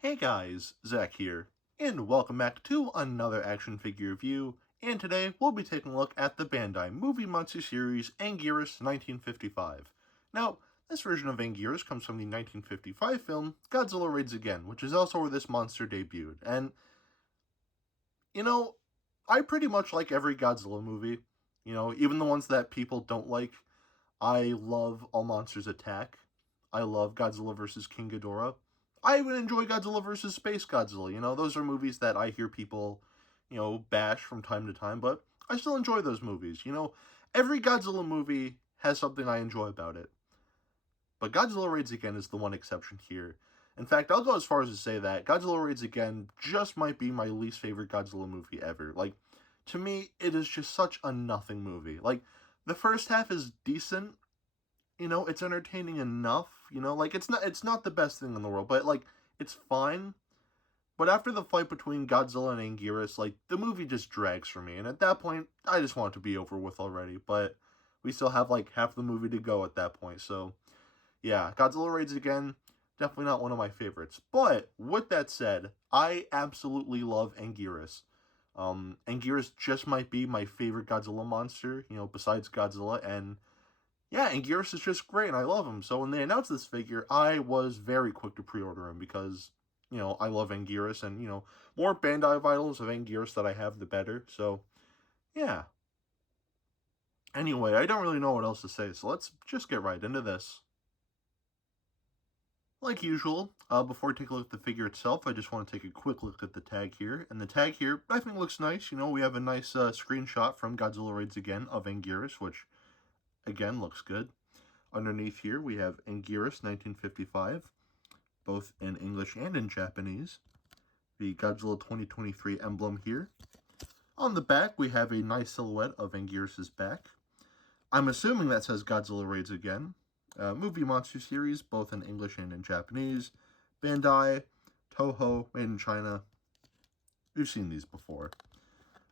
Hey guys, Zack here, and welcome back to another action figure review, and today we'll be taking a look at the Bandai movie monster series Anguirus 1955. Now, this version of Anguirus comes from the 1955 film Godzilla Raids Again, which is also where this monster debuted, and, you know, I pretty much like every Godzilla movie, even the ones that people don't like. I love All Monsters Attack. I love Godzilla vs. King Ghidorah. I even enjoy Godzilla vs. Space Godzilla. Those are movies that I hear people, bash from time to time, but I still enjoy those movies. Every Godzilla movie has something I enjoy about it. But Godzilla Raids Again is the one exception here. In fact, I'll go as far as to say that Godzilla Raids Again just might be my least favorite Godzilla movie ever. To me, it is just such a nothing movie. The first half is decent, it's entertaining enough, it's not the best thing in the world, but it's fine. But after the fight between Godzilla and Anguirus, the movie just drags for me, and at that point, I just want it to be over with already, but we still have half the movie to go at that point, so yeah, Godzilla Raids Again, definitely not one of my favorites. But with that said, I absolutely love Anguirus. Anguirus just might be my favorite Godzilla monster, besides Godzilla, and yeah, and Anguirus is just great, and I love him. So when they announced this figure, I was very quick to pre-order him because, I love Anguirus, and, more Bandai vitals of Anguirus that I have, the better. So, yeah. Anyway, I don't really know what else to say, so let's just get right into this. Like usual, before I take a look at the figure itself, I just want to take a quick look at the tag here. And the tag here, I think looks nice. We have a nice screenshot from Godzilla Raids Again of Anguirus, which, again, looks good. Underneath here, we have Anguirus 1955, both in English and in Japanese. The Godzilla 2023 emblem here. On the back, we have a nice silhouette of Anguirus' back. I'm assuming that says Godzilla Raids Again. Movie monster series, both in English and in Japanese. Bandai, Toho, made in China. We've seen these before.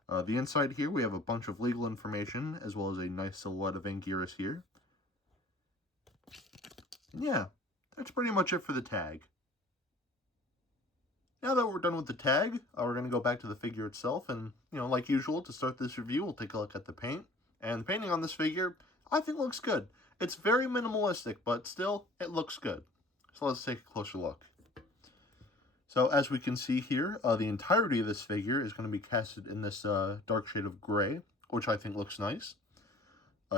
The inside here, we have a bunch of legal information, as well as a nice silhouette of Anguirus here. And yeah, that's pretty much it for the tag. Now that we're done with the tag, we're going to go back to the figure itself, and, like usual, to start this review, we'll take a look at the paint. And the painting on this figure, I think looks good. It's very minimalistic, but still, it looks good. So let's take a closer look. So as we can see here, the entirety of this figure is going to be casted in this dark shade of gray, which I think looks nice.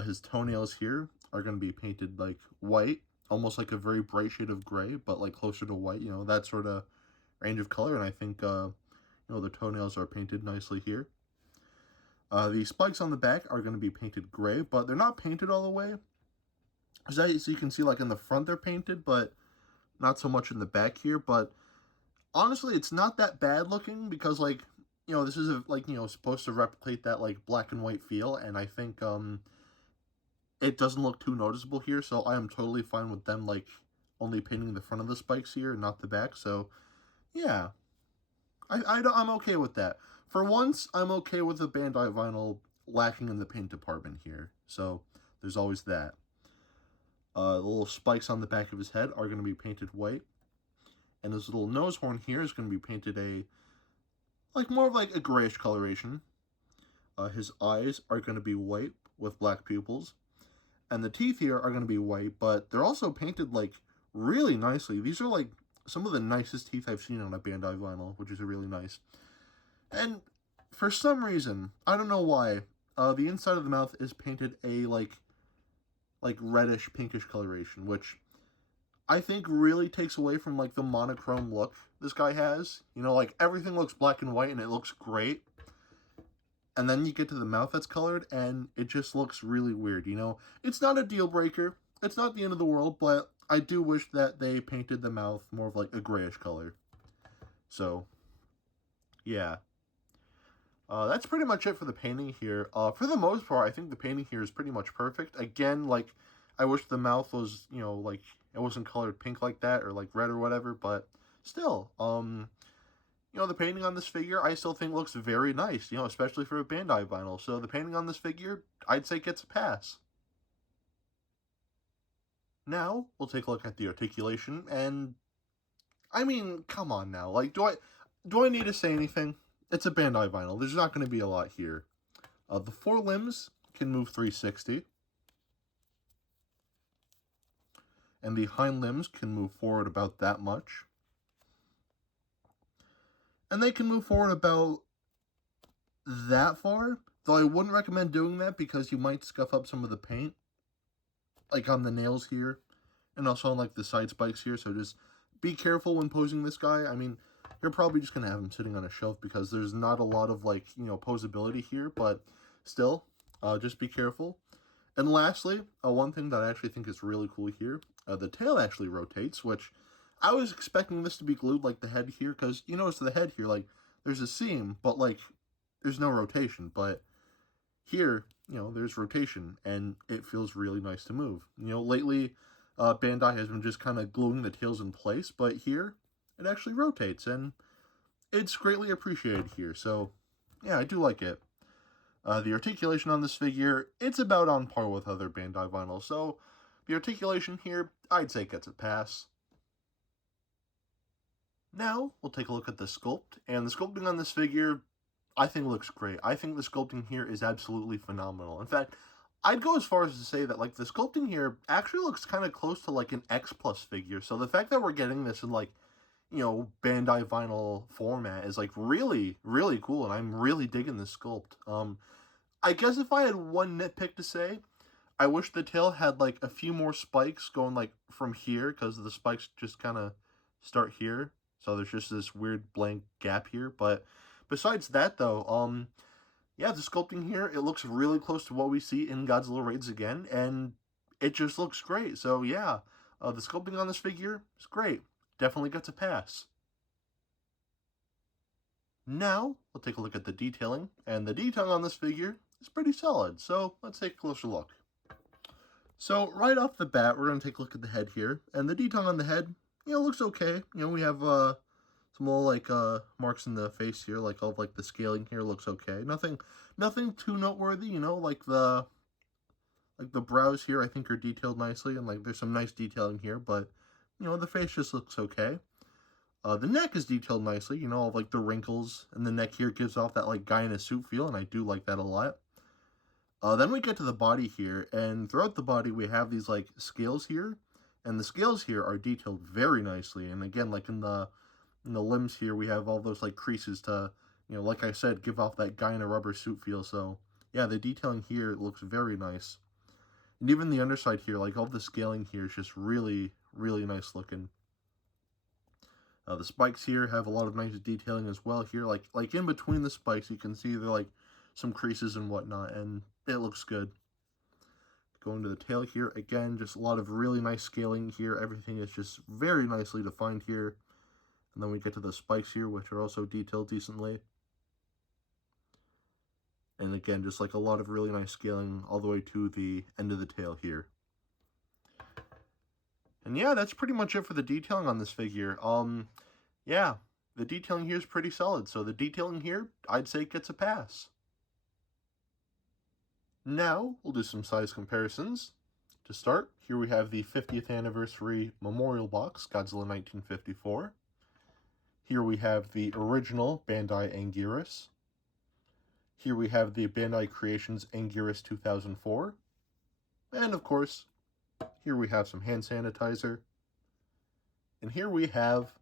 His toenails here are going to be painted white, almost like a very bright shade of gray, but closer to white, that sort of range of color. And I think, the toenails are painted nicely here. The spikes on the back are going to be painted gray, but they're not painted all the way. So you can see, in the front they're painted, but not so much in the back here. But honestly, it's not that bad looking because, this is, supposed to replicate that, black and white feel. And I think, it doesn't look too noticeable here. So I am totally fine with them, only painting the front of the spikes here and not the back. So, yeah. I'm okay with that. For once, I'm okay with the Bandai vinyl lacking in the paint department here. So, there's always that. The little spikes on the back of his head are going to be painted white. And his little nose horn here is going to be painted more of a grayish coloration. His eyes are going to be white with black pupils. And the teeth here are going to be white, but they're also painted, really nicely. These are, some of the nicest teeth I've seen on a Bandai vinyl, which is really nice. And for some reason, I don't know why, the inside of the mouth is painted a, reddish, pinkish coloration, which I think really takes away from, the monochrome look this guy has. Everything looks black and white, and it looks great. And then you get to the mouth that's colored, and it just looks really weird, It's not a deal breaker. It's not the end of the world, but I do wish that they painted the mouth more of, a grayish color. So, yeah. That's pretty much it for the painting here. For the most part, I think the painting here is pretty much perfect. Again, I wish the mouth was, it wasn't colored pink like that, or, red or whatever, but still, the painting on this figure, I still think looks very nice, especially for a Bandai vinyl. So the painting on this figure, I'd say gets a pass. Now, we'll take a look at the articulation, and I mean, come on now. Like, do I need to say anything? It's a Bandai vinyl. There's not going to be a lot here. The forelimbs can move 360. And the hind limbs can move forward about that much. And they can move forward about that far, though I wouldn't recommend doing that because you might scuff up some of the paint, like on the nails here, and also on like the side spikes here, so just be careful when posing this guy. I mean, you're probably just going to have him sitting on a shelf because there's not a lot of, like, you know, posability here, but still, just be careful. And lastly, one thing that I actually think is really cool here, the tail actually rotates, which I was expecting this to be glued like the head here, because you notice the head here, like, there's a seam, but, like, there's no rotation. But here, you know, there's rotation, and it feels really nice to move. You know, lately, Bandai has been just kind of gluing the tails in place, but here, it actually rotates, and it's greatly appreciated here. So, yeah, I do like it. The articulation on this figure, it's about on par with other Bandai vinyls, so the articulation here, I'd say gets a pass. Now, we'll take a look at the sculpt, and the sculpting on this figure, I think looks great. I think the sculpting here is absolutely phenomenal. In fact, I'd go as far as to say that, like, the sculpting here actually looks kind of close to, like, an X Plus figure, so the fact that we're getting this in, like, you know, Bandai vinyl format is, like, really, really cool, and I'm really digging this sculpt. I guess if I had one nitpick to say, I wish the tail had, like, a few more spikes going, like, from here, because the spikes just kind of start here. So there's just this weird blank gap here. But besides that, though, yeah, the sculpting here, it looks really close to what we see in Godzilla Raids Again, and it just looks great. So, yeah, the sculpting on this figure is great. Definitely gets a pass. Now, we'll take a look at the detailing, and the detailing on this figure is pretty solid, so let's take a closer look. So, right off the bat, we're going to take a look at the head here, and the detailing on the head, you know, looks okay. You know, we have some little, like, marks in the face here, like, all of, like, the scaling here looks okay. Nothing too noteworthy, you know, like the brows here I think are detailed nicely, and, like, there's some nice detailing here, but, you know, the face just looks okay. The neck is detailed nicely, you know, all of, like, the wrinkles, and the neck here gives off that, like, guy in a suit feel, and I do like that a lot. Then we get to the body here, and throughout the body we have these, like, scales here, and the scales here are detailed very nicely, and again, like, in the limbs here, we have all those, like, creases to, you know, like I said, give off that guy in a rubber suit feel, so, yeah, the detailing here looks very nice. And even the underside here, like, all the scaling here is just really, really nice looking. The spikes here have a lot of nice detailing as well here. Like in between the spikes, you can see they're like some creases and whatnot, and it looks good. Going to the tail here, again, just a lot of really nice scaling here. Everything is just very nicely defined here. And then we get to the spikes here, which are also detailed decently. And again, just like a lot of really nice scaling all the way to the end of the tail here. And yeah, that's pretty much it for the detailing on this figure. Yeah, the detailing here is pretty solid. So the detailing here, I'd say gets a pass. Now, we'll do some size comparisons. To start, here we have the 50th Anniversary Memorial Box, Godzilla 1954. Here we have the original Bandai Anguirus. Here we have the Bandai Creations Anguirus 2004. And of course, here we have some hand sanitizer. And here we have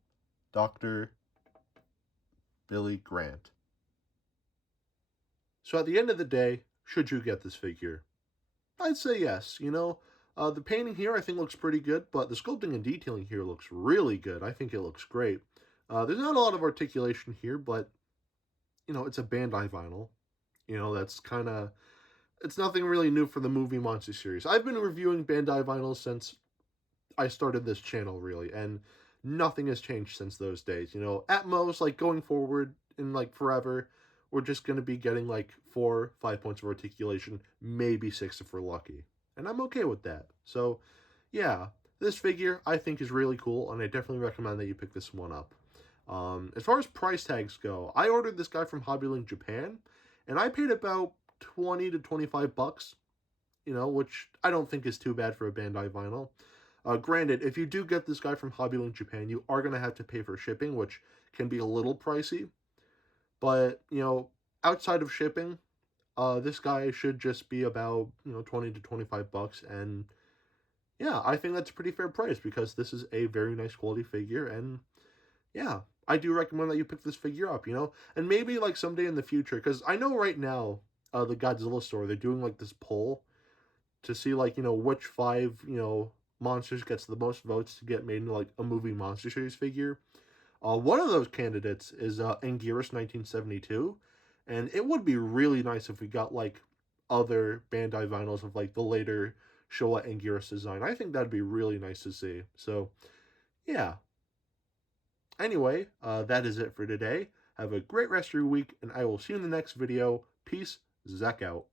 Dr. Billy Grant. So at the end of the day, should you get this figure? I'd say yes. You know, the painting here I think looks pretty good, but the sculpting and detailing here looks really good. I think it looks great. There's not a lot of articulation here, but, you know, it's a Bandai vinyl. You know, that's kind of... It's nothing really new for the movie monster series. I've been reviewing Bandai vinyls since I started this channel, really, and nothing has changed since those days. You know, at most, like, going forward in, like, forever, we're just going to be getting, like, 4, 5 points of articulation, maybe 6 if we're lucky. And I'm okay with that. So, yeah, this figure I think is really cool, and I definitely recommend that you pick this one up. As far as price tags go, I ordered this guy from HobbyLink Japan, and I paid about 20 to 25 bucks, you know, which I don't think is too bad for a Bandai vinyl. Granted, if you do get this guy from Hobbylink Japan, you are going to have to pay for shipping, which can be a little pricey. But, outside of shipping, this guy should just be about, 20 to 25 bucks. And yeah, I think that's a pretty fair price because this is a very nice quality figure. And yeah, I do recommend that you pick this figure up, and maybe like someday in the future, because I know right now, the Godzilla store, they're doing like this poll to see like, which five, monsters gets the most votes to get made into like a movie monster series figure. One of those candidates is Anguirus 1972, and it would be really nice if we got like other Bandai vinyls of like the later Showa Anguirus design. I think that'd be really nice to see. So yeah. Anyway, that is it for today. Have a great rest of your week, and I will see you in the next video. Peace, Zack out.